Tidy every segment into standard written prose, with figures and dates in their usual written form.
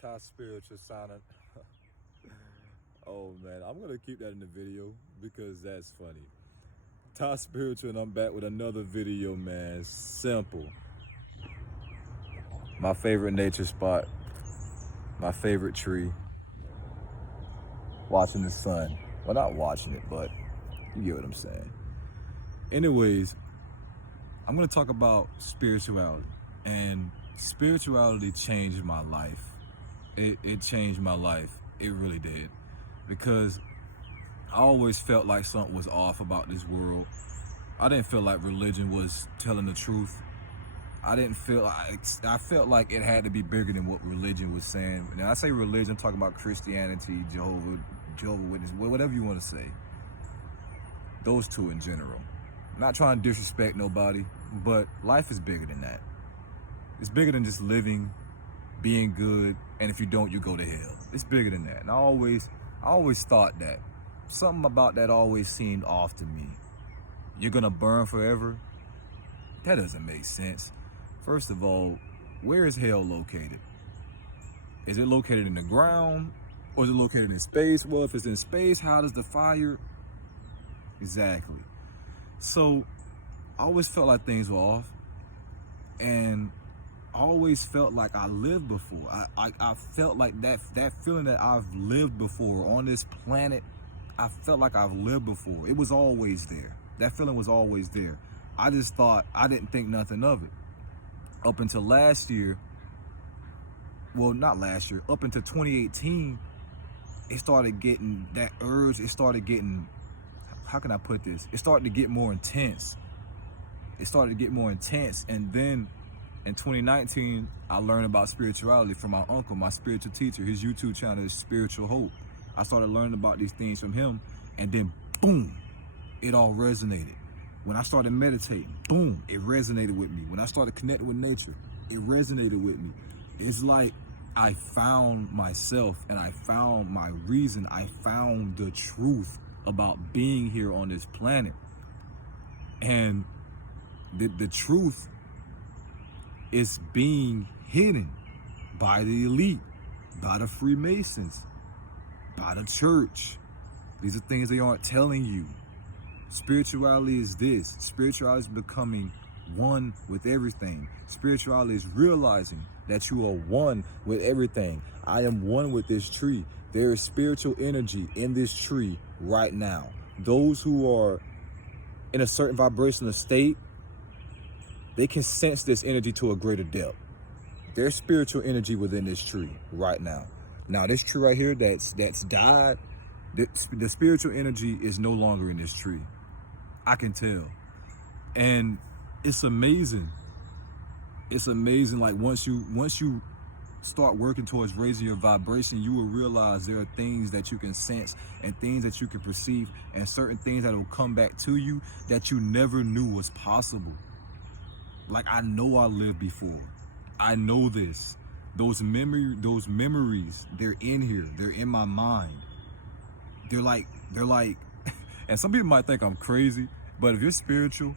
Top spiritual signing. Oh man, I'm gonna keep that in the video because that's funny. Top spiritual, and I'm back with another video, man. Simple. My favorite nature spot, my favorite tree. Watching the sun. Well, not watching it, but you get what I'm saying. Anyways, I'm gonna talk about spirituality, and spirituality changed my life. It changed my life. It really did, because I always felt like something was off about this world. I didn't feel like religion was telling the truth. I felt like it had to be bigger than what religion was saying. Now I say religion, I'm talking about Christianity, Jehovah Witness, whatever you want to say. Those two in general. I'm not trying to disrespect nobody, but life is bigger than that. It's bigger than just living, being good, and if you don't, you go to hell. It's bigger than that. And I always thought that. Something about that always seemed off to me. You're gonna burn forever? That doesn't make sense. First of all, where is hell located? Is it located in the ground? Or is it located in space? Well, if it's in space, how does the fire? Exactly. So I always felt like things were off. And I always felt like I lived before. I felt like that feeling that I've lived before on this planet. I felt like I've lived before. It was always there. That feeling was always there. I just thought, I didn't think nothing of it. Up until last year, well, not last year, up until 2018, it started getting that urge. It started getting, how can I put this? It started to get more intense. And then in 2019, I learned about spirituality from my uncle, my spiritual teacher. His YouTube channel is Spiritual Hope. I started learning about these things from him, and then boom, it all resonated. When I started meditating, boom, it resonated with me. When I started connecting with nature, it resonated with me. It's like I found myself, and I found my reason. I found the truth about being here on this planet. And the truth is being hidden by the elite, by the Freemasons, by the church. These are things they aren't telling you. Spirituality is this. Spirituality is becoming one with everything. Spirituality is realizing that you are one with everything. I am one with this tree. There is spiritual energy in this tree right now. Those who are in a certain vibrational state, they can sense this energy to a greater depth. There's spiritual energy within this tree right now. Now, this tree right here that's died, the spiritual energy is no longer in this tree. I can tell. And it's amazing. It's amazing. Like once you start working towards raising your vibration, you will realize there are things that you can sense and things that you can perceive and certain things that will come back to you that you never knew was possible. Like I know I lived before. I know this. Those memories, they're in here. They're in my mind. They're like, and some people might think I'm crazy, but if you're spiritual,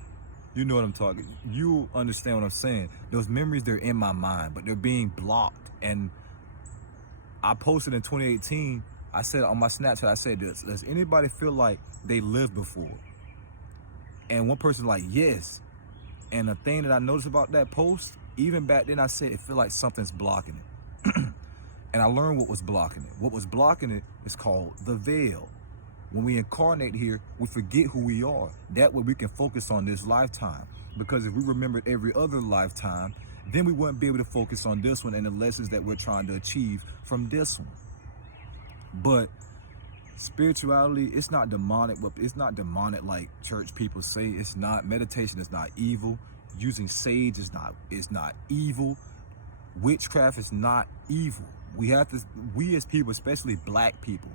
you know what I'm talking. You understand what I'm saying. Those memories, they're in my mind, but they're being blocked. And I posted in 2018, I said on my Snapchat, I said, does anybody feel like they lived before? And one person's like, yes. And the thing that I noticed about that post, even back then I said, it feel like something's blocking it. And I learned what was blocking it. What was blocking it is called the veil. When we incarnate here, we forget who we are. That way we can focus on this lifetime. Because if we remembered every other lifetime, then we wouldn't be able to focus on this one and the lessons that we're trying to achieve from this one. But spirituality, it's not demonic, but it's not demonic like church people say. It's not. Meditation is not evil. Using sage is not evil. Witchcraft is not evil. We as people, especially black people,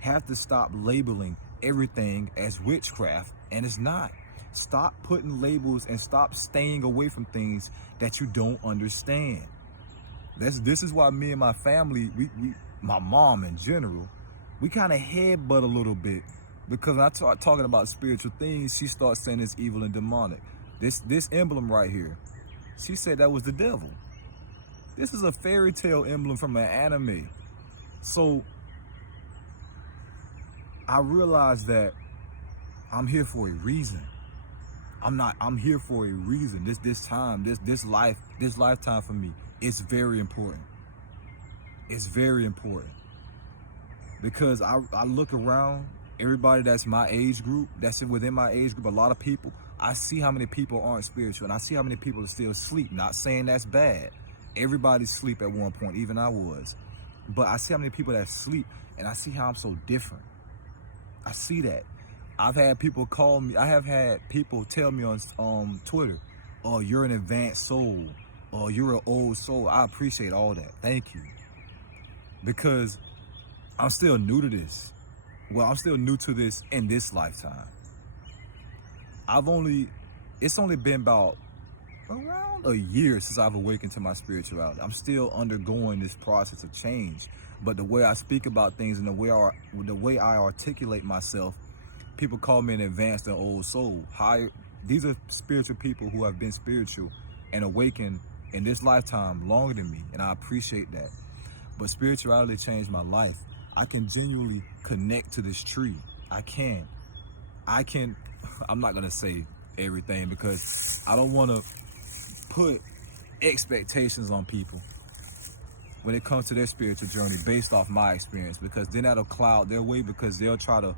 have to stop labeling everything as witchcraft, and it's not. Stop putting labels and stop staying away from things that you don't understand. This is why me and my family, my mom in general, we kind of headbutt a little bit, because when I start talking about spiritual things, she starts saying it's evil and demonic. This emblem right here, she said that was the devil. This is a fairy tale emblem from an anime. So I realized that I'm here for a reason. I'm here for a reason. This lifetime for me, it's very important. It's very important. Because I look around, everybody that's my age group, that's within my age group, a lot of people, I see how many people aren't spiritual, and I see how many people are still asleep. Not saying that's bad. Everybody's asleep at one point, even I was. But I see how many people that sleep, and I see how I'm so different. I see that. I've had people call me, I have had people tell me on Twitter, oh, you're an advanced soul, or you're an old soul. I appreciate all that. Thank you. Because I'm still new to this. Well, I'm still new to this in this lifetime. It's only been about around a year since I've awakened to my spirituality. I'm still undergoing this process of change. But the way I speak about things and the way I articulate myself, people call me an advanced and old soul. These are spiritual people who have been spiritual and awakened in this lifetime longer than me, and I appreciate that. But spirituality changed my life. I can genuinely connect to this tree. I can. I'm not gonna say everything because I don't wanna put expectations on people when it comes to their spiritual journey based off my experience, because then that'll cloud their way, because they'll try to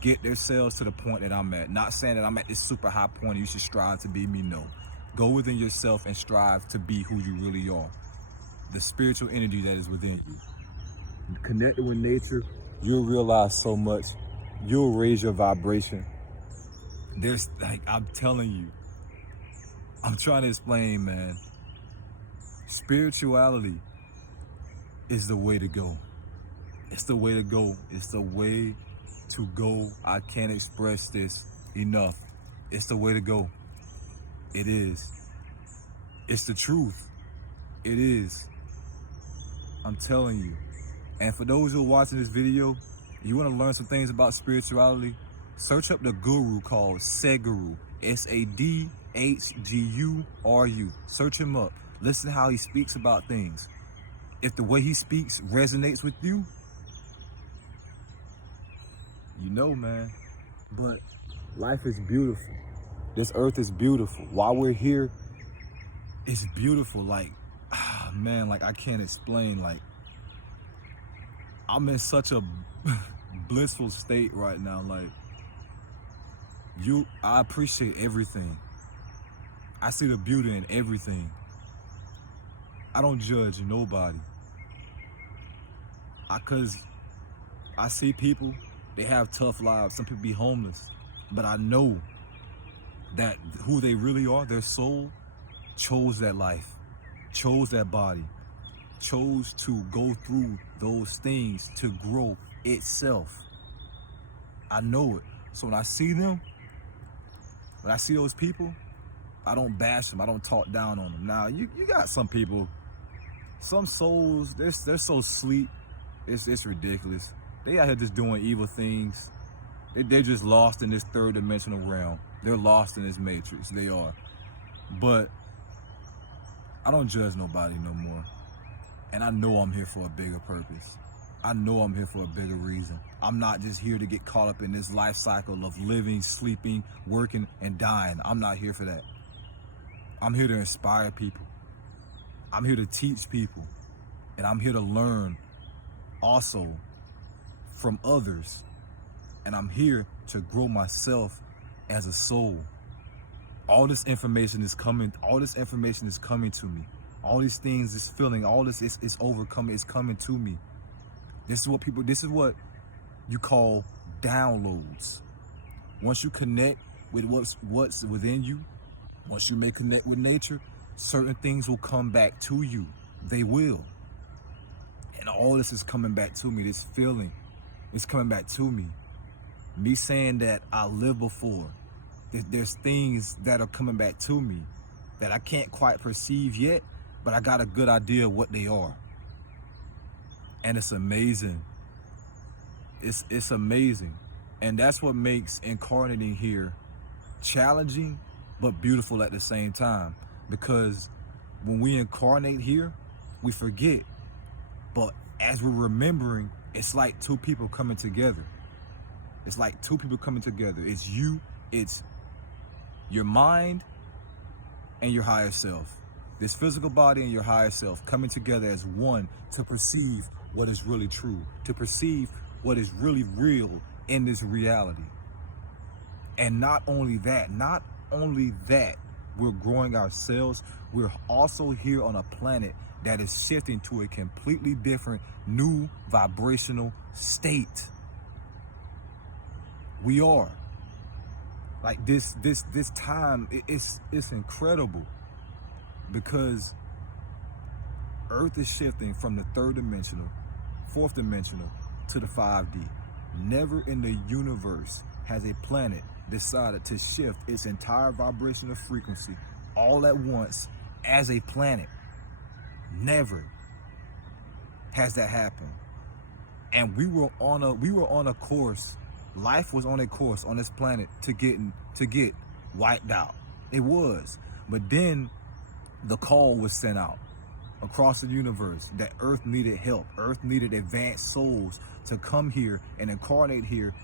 get themselves to the point that I'm at. Not saying that I'm at this super high point, you should strive to be me, no. Go within yourself and strive to be who you really are. The spiritual energy that is within you. Connected with nature, you'll realize so much. You'll raise your vibration. There's, like, I'm telling you, I'm trying to explain, man. Spirituality is the way to go. It's the way to go. It's the way to go. I can't express this enough. It's the way to go. It is. It's the truth. It is. I'm telling you. And for those who are watching this video, you want to learn some things about spirituality, search up the guru called Sadhguru. Sadhguru. Search him up. Listen to how he speaks about things. If the way he speaks resonates with you, you know, man. But life is beautiful. This earth is beautiful. While we're here, it's beautiful. Like, man, like I can't explain. Like, I'm in such a blissful state right now. Like, I appreciate everything. I see the beauty in everything. I don't judge nobody. Cause I see people, they have tough lives. Some people be homeless. But I know that who they really are, their soul, chose that life, chose that body, chose to go through those things to grow itself. I know it. So when I see them, when I see those people, I don't bash them. I don't talk down on them. Now, you got some people, some souls, they're so sleep. It's ridiculous. They out here just doing evil things. They're just lost in this third dimensional realm. They're lost in this matrix. They are. But I don't judge nobody no more. And I know I'm here for a bigger purpose. I know I'm here for a bigger reason. I'm not just here to get caught up in this life cycle of living, sleeping, working, and dying. I'm not here for that. I'm here to inspire people. I'm here to teach people. And I'm here to learn also from others. And I'm here to grow myself as a soul. All this information is coming to me. All these things, this feeling, all this is overcoming, it's coming to me. This is what you call downloads. Once you connect with what's within you, once you may connect with nature, certain things will come back to you. They will. And all this is coming back to me. This feeling is coming back to me. Me saying that I lived before. There's things that are coming back to me that I can't quite perceive yet, but I got a good idea of what they are. And it's amazing. It's amazing. And that's what makes incarnating here challenging, but beautiful at the same time. Because when we incarnate here, We forget. But as we're remembering, it's like two people coming together. It's like two people coming together. It's you, it's your mind and your higher self. This physical body and your higher self coming together as one to perceive what is really true, to perceive what is really real in this reality. And not only that, we're growing ourselves, we're also here on a planet that is shifting to a completely different new vibrational state. We are. Like this time, it's incredible, because Earth is shifting from the third dimensional, fourth dimensional to the 5D. Never in the universe has a planet decided to shift its entire vibrational frequency all at once as a planet. Never has that happened. And we were on a course. Life was on a course on this planet to get wiped out. It was. But then the call was sent out across the universe that Earth needed help. Earth needed advanced souls to come here and incarnate here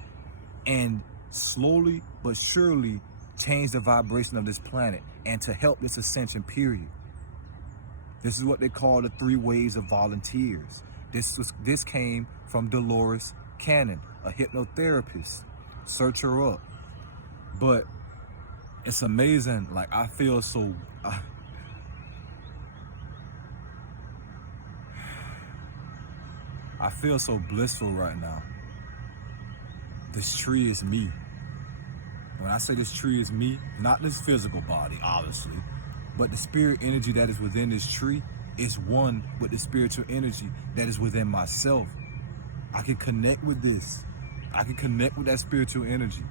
and slowly but surely change the vibration of this planet and to help this ascension period. This is what they call the 3 waves of volunteers. This came from Dolores Cannon, a hypnotherapist. Search her up. But it's amazing. Like, I feel so I feel so blissful right now. This tree is me. When I say this tree is me, not this physical body, obviously, but the spirit energy that is within this tree is one with the spiritual energy that is within myself. I can connect with this. I can connect with that spiritual energy.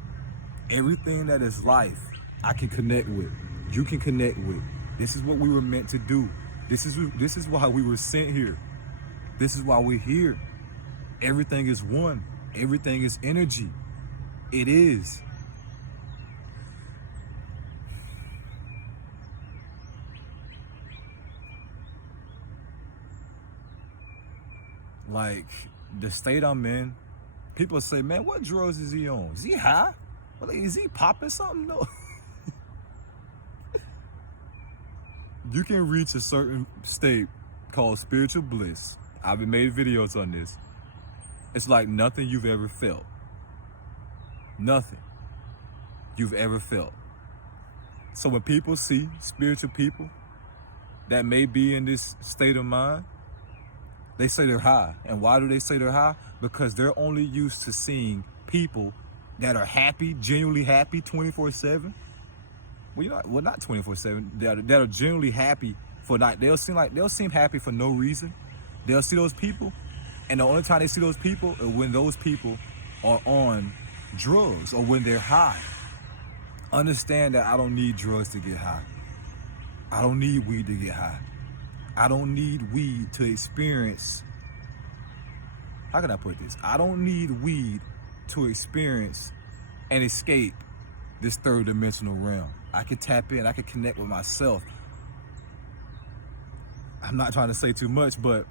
Everything that is life, I can connect with. You can connect with. This is what we were meant to do. This is why we were sent here. This is why we're here. Everything is one. Everything is energy. It is. Like, the state I'm in, people say, man, what drugs is he on? Is he high? Well, is he popping something? No. You can reach a certain state called spiritual bliss. I've made videos on this. It's like nothing you've ever felt. Nothing you've ever felt. So when people see spiritual people that may be in this state of mind, they say they're high. And why do they say they're high? Because they're only used to seeing people that are happy, genuinely happy 24/7. Well, not 24/7. That are genuinely happy for not. They'll seem happy for no reason. They'll see those people, and the only time they see those people is when those people are on drugs or when they're high. Understand that I don't need drugs to get high. I don't need weed to get high. I don't need weed to experience. How can I put this? I don't need weed to experience and escape this third dimensional realm. I can tap in. I can connect with myself. I'm not trying to say too much, but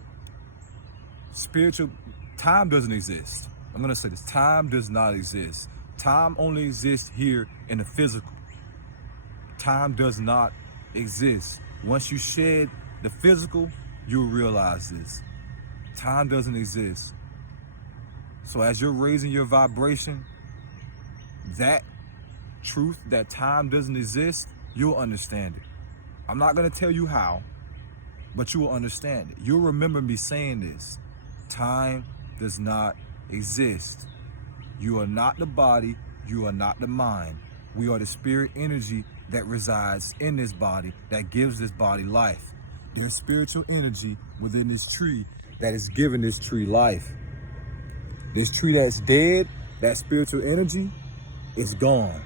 spiritual time doesn't exist. I'm going to say this. Time does not exist. Time only exists here in the physical. Time does not exist. Once you shed the physical, you'll realize this. Time doesn't exist. So as you're raising your vibration, that truth, that time doesn't exist, you'll understand it. I'm not going to tell you how, but you will understand it. You'll remember me saying this. Time does not exist. You are not the body. You are not the mind. We are the spirit energy that resides in this body, that gives this body life. There's spiritual energy within this tree that is giving this tree life. This tree that's dead, that spiritual energy, is gone.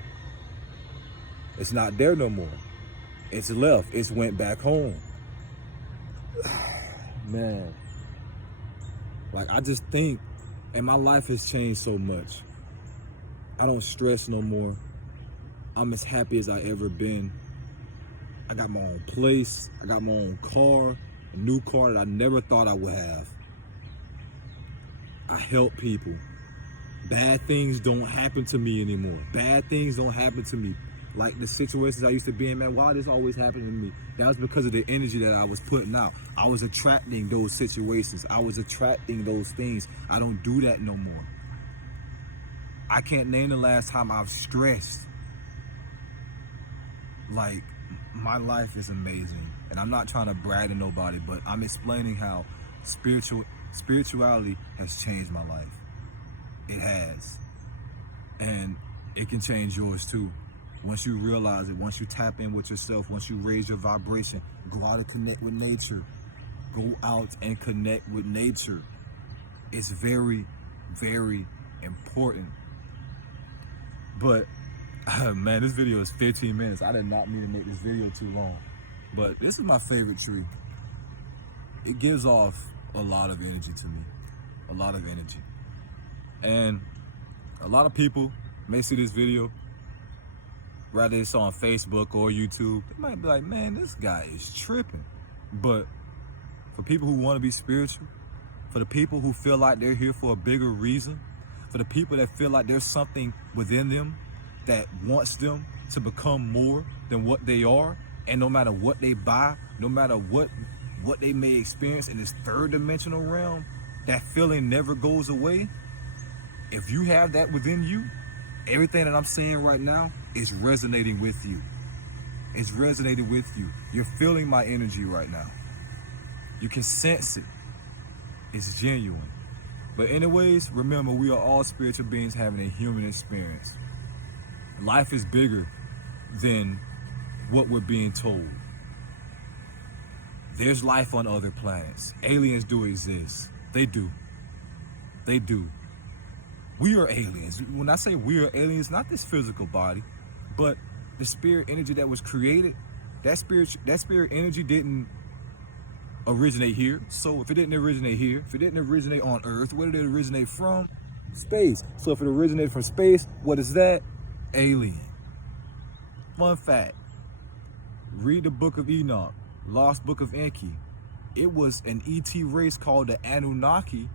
It's not there no more. It's left. It's went back home. Man. Like, I just think, and my life has changed so much. I don't stress no more. I'm as happy as I ever been. I got my own place. I got my own car. a new car that I never thought I would have. I help people. Bad things don't happen to me anymore. Bad things don't happen to me. Like the situations I used to be in, man, why this always happening to me? That was because of the energy that I was putting out. I was attracting those situations. I was attracting those things. I don't do that no more. I can't name the last time I've stressed. Like, my life is amazing. And I'm not trying to brag to nobody, but I'm explaining how spirituality has changed my life. It has. And it can change yours too. Once you realize it, once you tap in with yourself, once you raise your vibration, go out and connect with nature. Go out and connect with nature. It's very, very important. But, man, this video is 15 minutes. I did not mean to make this video too long. But this is my favorite tree. It gives off a lot of energy to me. A lot of energy. And a lot of people may see this video, whether it's on Facebook or YouTube, they might be like, man, this guy is tripping. But for people who want to be spiritual, for the people who feel like they're here for a bigger reason, for the people that feel like there's something within them that wants them to become more than what they are, and no matter what they buy, no matter what they may experience in this third dimensional realm, that feeling never goes away. If you have that within you, everything that I'm seeing right now is resonating with you. It's resonating with you. You're feeling my energy right now. You can sense it. It's genuine. But anyways, remember, we are all spiritual beings having a human experience. Life is bigger than what we're being told. There's life on other planets. Aliens do exist. They do. They do. We are aliens. When I say we are aliens, not this physical body, but the spirit energy that was created, that spirit energy didn't originate here. So if it didn't originate here, if it didn't originate on Earth, where did it originate from? Space. So if it originated from space, what is that? Alien. Fun fact. Read the Book of Enoch, Lost Book of Enki. It was an ET race called the Anunnaki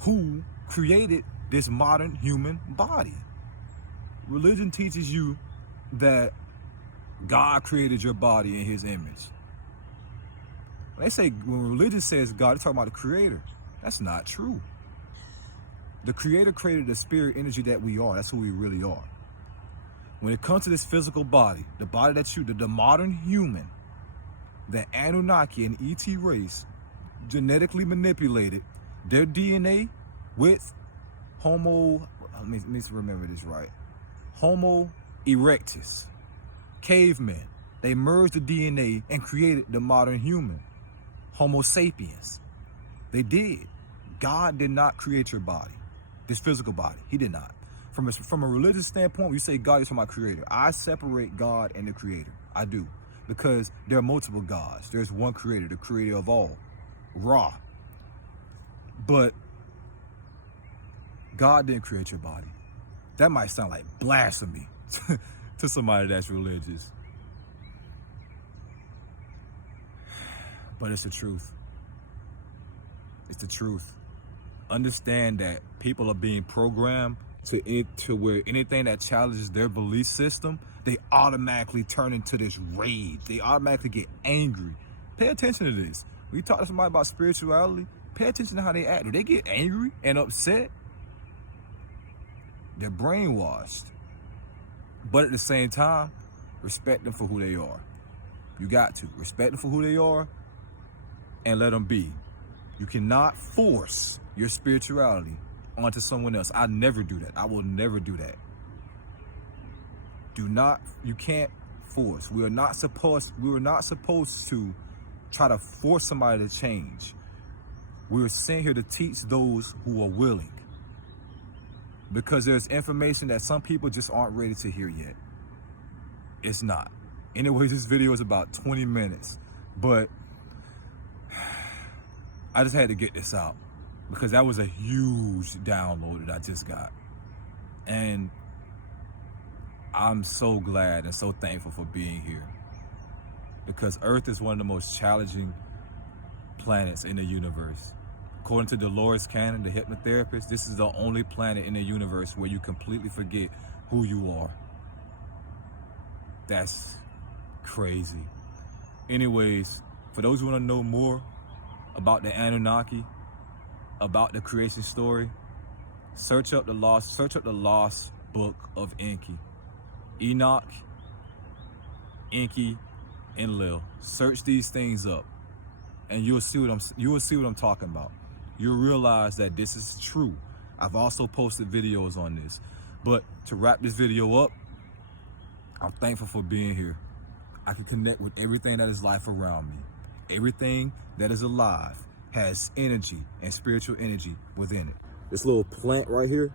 who created this modern human body. Religion teaches you that God created your body in his image. When religion says God, they're talking about the creator. That's not true. The creator created the spirit energy that we are. That's who we really are. When it comes to this physical body, the body that the modern human, the Anunnaki and ET race genetically manipulated their DNA with Homo, let me remember this right. Homo erectus, cavemen. They merged the DNA and created the modern human, Homo sapiens. They did. God did not create your body, this physical body. He did not. From a religious standpoint, we say God is from my creator. I separate God and the creator. I do. Because there are multiple gods. There's one creator, the creator of all, Ra. But God didn't create your body. That might sound like blasphemy to somebody that's religious. But it's the truth. It's the truth. Understand that people are being programmed to where anything that challenges their belief system, they automatically turn into this rage. They automatically get angry. Pay attention to this. When you talk to somebody about spirituality, pay attention to how they act. Do they get angry and upset? They're brainwashed. But at the same time, respect them for who they are. You got to. Respect them for who they are and let them be. You cannot force your spirituality onto someone else. I never do that. I will never do that. You can't force. We are not supposed to try to force somebody to change. We're sent here to teach those who are willing. Because there's information that some people just aren't ready to hear yet. It's not. Anyways, this video is about 20 minutes. But I just had to get this out. Because that was a huge download that I just got. And I'm so glad and so thankful for being here. Because Earth is one of the most challenging planets in the universe. According to Dolores Cannon, the hypnotherapist, this is the only planet in the universe where you completely forget who you are. That's crazy. Anyways, for those who want to know more about the Anunnaki, about the creation story, search up the lost book of Enki. Enoch, Enki, and Lil. Search these things up, and you'll see what I'm talking about. You'll realize that this is true. I've also posted videos on this. But to wrap this video up, I'm thankful for being here. I can connect with everything that is life around me. Everything that is alive has energy and spiritual energy within it. This little plant right here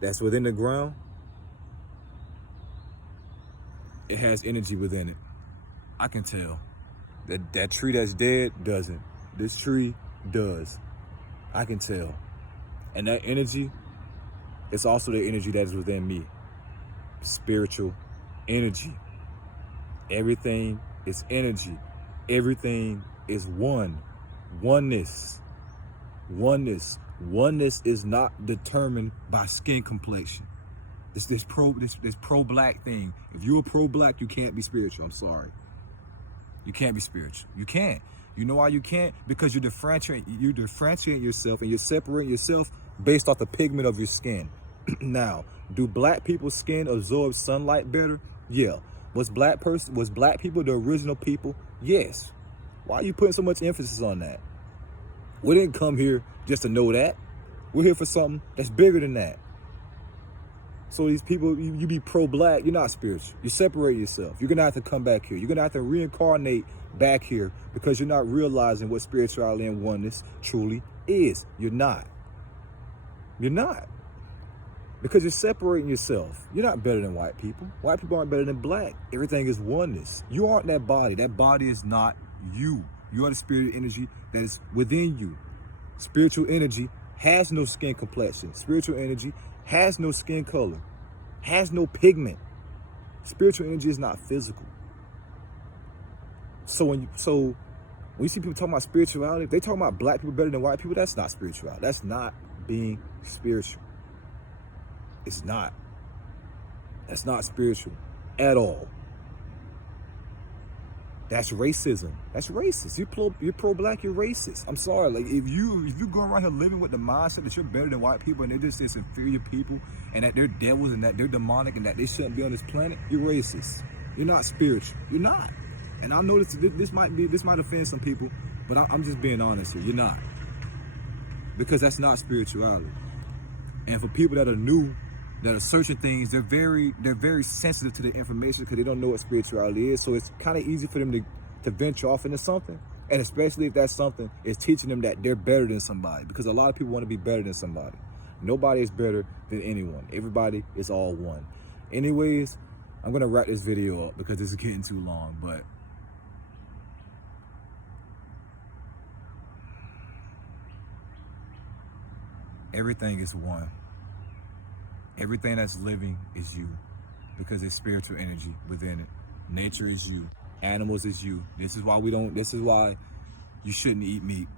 that's within the ground, it has energy within it. I can tell. That tree that's dead doesn't. This tree does. I can tell. And that energy, it's also the energy that is within me. Spiritual energy. Everything is energy. Everything is one. Oneness. Oneness. Oneness is not determined by skin complexion. This pro-black thing. If you're pro-black, you can't be spiritual. I'm sorry. You can't be spiritual. You can't. You know why you can't? Because you're differentiating yourself and you're separating yourself based off the pigment of your skin. Now, do black people's skin absorb sunlight better? Yeah. Was black people the original people? Yes. Why are you putting so much emphasis on that? We didn't come here just to know that. We're here for something that's bigger than that. So these people, you be pro-black, you're not spiritual. You separate yourself. You're going to have to come back here. You're going to have to reincarnate back here because you're not realizing what spirituality and oneness truly is. You're not. You're not. Because you're separating yourself. You're not better than white people. White people aren't better than black. Everything is oneness. You aren't that body. That body is not you. You are the spirit energy that is within you. Spiritual energy has no skin complexion. Spiritual energy has no skin color, has no pigment. Spiritual energy is not physical. So when you see people talking about spirituality, they talking about black people better than white people. That's not spirituality. That's not being spiritual. It's not. That's not spiritual at all. That's racism. That's racist. You're pro-black, you're racist. I'm sorry. Like if you go around here living with the mindset that you're better than white people and they're just this inferior people and that they're devils and that they're demonic and that they shouldn't be on this planet, you're racist. You're not spiritual. You're not. And I know this might offend some people, but I'm just being honest here. You're not. Because that's not spirituality. And for people that are new, that are searching things, they're very sensitive to the information because they don't know what spirituality is. So it's kind of easy for them to venture off into something. And especially if that something is teaching them that they're better than somebody, because a lot of people want to be better than somebody. Nobody is better than anyone. Everybody is all one. Anyways, I'm going to wrap this video up because this is getting too long, but everything is one. Everything that's living is you because it's spiritual energy within it. Nature is you. Animals is you. This is why you shouldn't eat meat,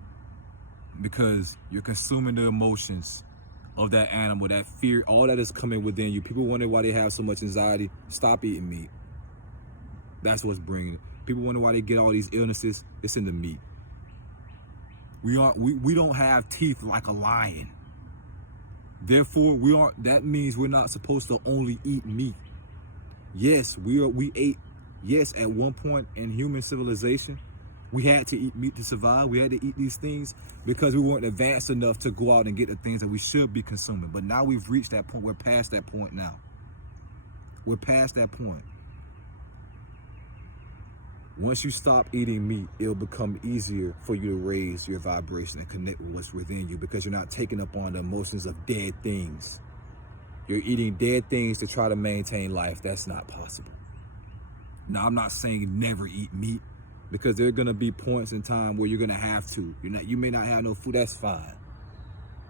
because you're consuming the emotions of that animal, that fear, all that is coming within you. People wonder why they have so much anxiety. Stop eating meat. That's what's bringing it. People wonder why they get all these illnesses. It's in the meat. We don't have teeth like a lion. Therefore, that means we're not supposed to only eat meat. Yes, we ate. Yes, at one point in human civilization, we had to eat meat to survive. We had to eat these things because we weren't advanced enough to go out and get the things that we should be consuming. But now we've reached that point. We're past that point now. We're past that point. Once you stop eating meat, it'll become easier for you to raise your vibration and connect with what's within you, because you're not taking up on the emotions of dead things. You're eating dead things to try to maintain life. That's not possible. Now, I'm not saying never eat meat, because there are going to be points in time where you're going to have to. You may not have no food. That's fine.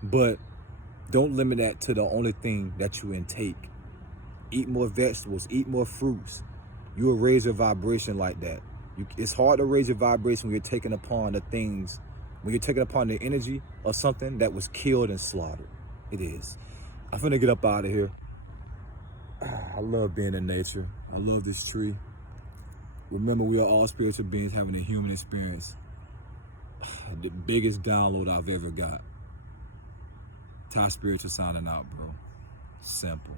But don't limit that to the only thing that you intake. Eat more vegetables. Eat more fruits. You will raise your vibration like that. It's hard to raise your vibration when you're taking upon the things, when you're taking upon the energy of something that was killed and slaughtered. It is. I'm finna get up out of here. I love being in nature. I love this tree. Remember, we are all spiritual beings having a human experience. The biggest download I've ever got. Ty Spiritual signing out, bro. Simple.